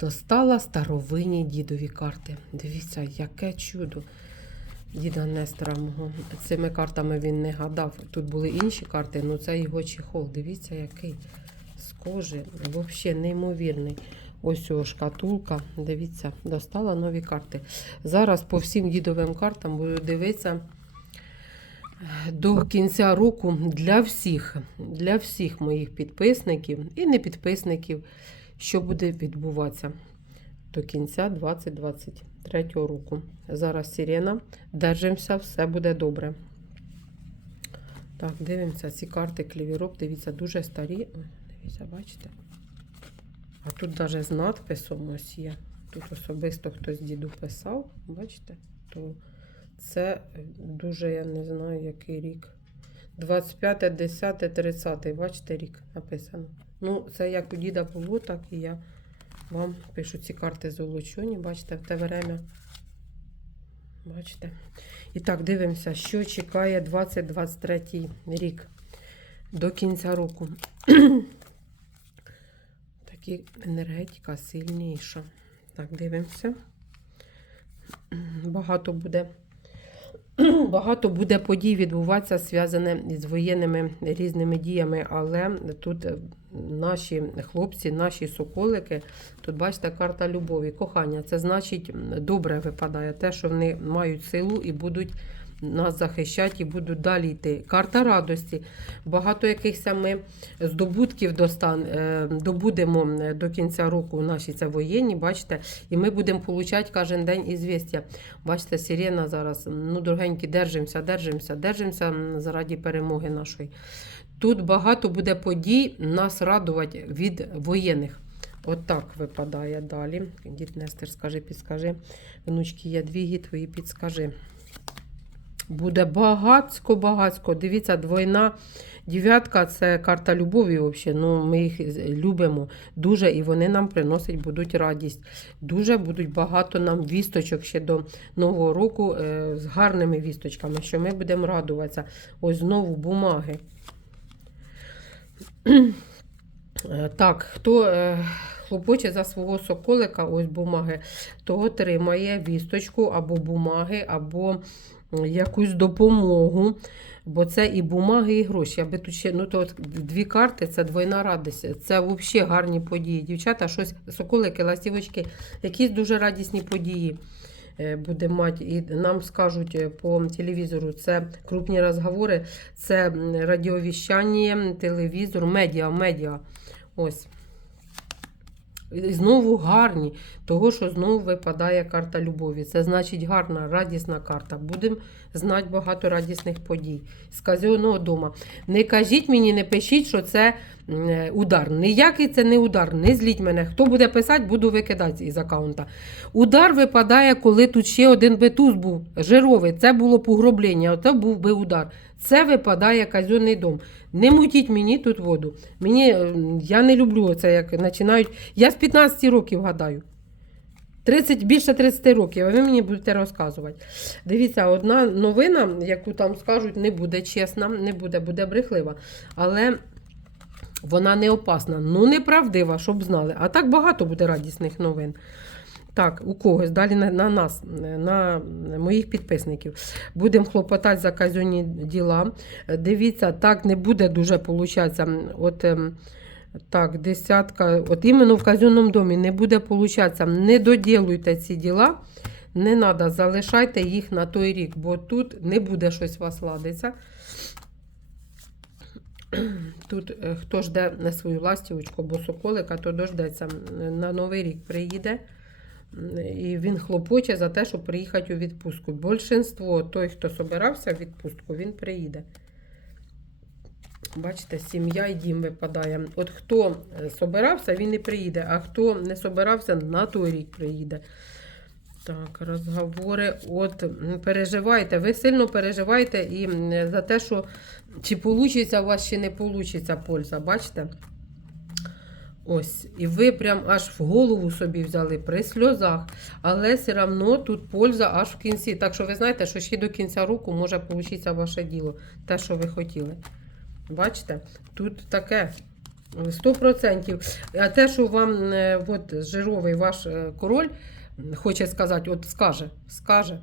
Достала старовинні дідові карти. Дивіться, яке чудо. Діда Нестора мого. Цими картами він не гадав. Тут були інші карти, але це його чехол. Дивіться, який з кожи. Взагалі неймовірний. Ось його шкатулка. Дивіться, достала нові карти. Зараз по всім дідовим картам буду дивитися до кінця року для всіх, для всіх моїх підписників і не підписників, що буде відбуватися до кінця 2023 року. Зараз сирена. Держимося, все буде добре. Так, дивимося, ці карти клівіроп, дивіться, дуже старі. Дивіться, бачите? А тут навіть з надписом ось є. Тут особисто хтось діду писав, бачите? То це дуже, я не знаю, який рік. 25, 10, 30, бачите, рік написано. Ну, це як у діда було, так і я вам пишу ці карти золочені, бачите, в те время. Бачите? І так, дивимося, що чекає 2023 рік до кінця року. Такі енергетика сильніша. Так, дивимося. Багато буде. Багато буде подій відбуватися, зв'язане з воєнними різними діями, але тут е, наші хлопці, наші соколики, тут бачите, карта любові, кохання. Це значить добре випадає те, що вони мають силу і будуть нас захищати і будуть далі йти. Карта радості. Багато якихось ми здобутків достан, е, добудемо е, до кінця року наші це воєнні, бачите, і ми будемо получати кожен день ізвістя. Бачите, сирена зараз. Ну, дорогенькі, держимося, держимося, держимося заради перемоги нашої. Тут багато буде подій нас радувати від воєнних. Отак випадає далі. Дід Нестер, скажи, підскажи. Внучки, є двіги, твої підскажи. Буде багацько, багацько. Дивіться, двойна дев'ятка це карта любові. Взагалі. Ну, ми їх любимо дуже, і вони нам приносять будуть радість. Дуже будуть багато нам вісточок ще до Нового року е, з гарними вісточками, що ми будемо радуватися. Ось знову бумаги. Е, Так, хто е, хлопоче за свого соколика, ось бумаги, то отримає вісточку або бумаги, або якусь допомогу. Бо це і бумаги, і гроші. Аби тут ще ну то от дві карти це двойна радість. Це взагалі гарні події. Дівчата, щось, соколики, ластівочки, якісь дуже радісні події буде мати. І нам скажуть е, по телевізору, це крупні розговори, це радіовіщання, телевізор, медіа, медіа. Ось. І знову гарні, того, що знову випадає карта любові. Це значить гарна, радісна карта. Будемо знати багато радісних подій. З казенного дома. Не кажіть мені, не пишіть, що це е, удар. Ніякий це не удар. Не зліть мене. Хто буде писати, буду викидати із аккаунта. Удар випадає, коли тут ще один бетуз був жировий. Це було погроблення, оце був би удар. Це випадає казенний дом. Не мутіть мені тут воду. Мені, е, я не люблю це, як починають. Я з 15 років гадаю. 30, більше 30 років, а ви мені будете розказувати. Дивіться, одна новина, яку там скажуть, не буде чесна, не буде, буде брехлива. Але вона не опасна. Ну, неправдива, щоб знали. А так багато буде радісних новин. Так, у когось, далі на, на нас, на моїх підписників. Будемо хлопотати за казенні діла. Дивіться, так не буде дуже получатися. От, ем, так, десятка. От іменно в казенному домі не буде получатися. Не доділуйте ці діла. Не треба, залишайте їх на той рік, бо тут не буде щось вас ладиться. Тут е, хто жде на свою ластівочку або соколика, то дождеться. На Новий рік приїде. І він хлопоче за те, щоб приїхати у відпустку. Большинство, той, хто собирався в відпустку, він приїде. Бачите, сім'я і дім випадає. От хто е, собирався, він і приїде, а хто не собирався, на той рік приїде. Так, розговори. От переживайте, ви сильно переживаєте і за те, що чи вийде у вас, чи не вийде польза. Бачите? Ось, і ви прям аж в голову собі взяли при сльозах, але все одно тут польза аж в кінці. Так що ви знаєте, що ще до кінця року може вийти ваше діло, те, що ви хотіли. Бачите, тут таке. Сто процентів. А те, що вам е, от, жировий ваш е, король хоче сказати, от скаже, скаже.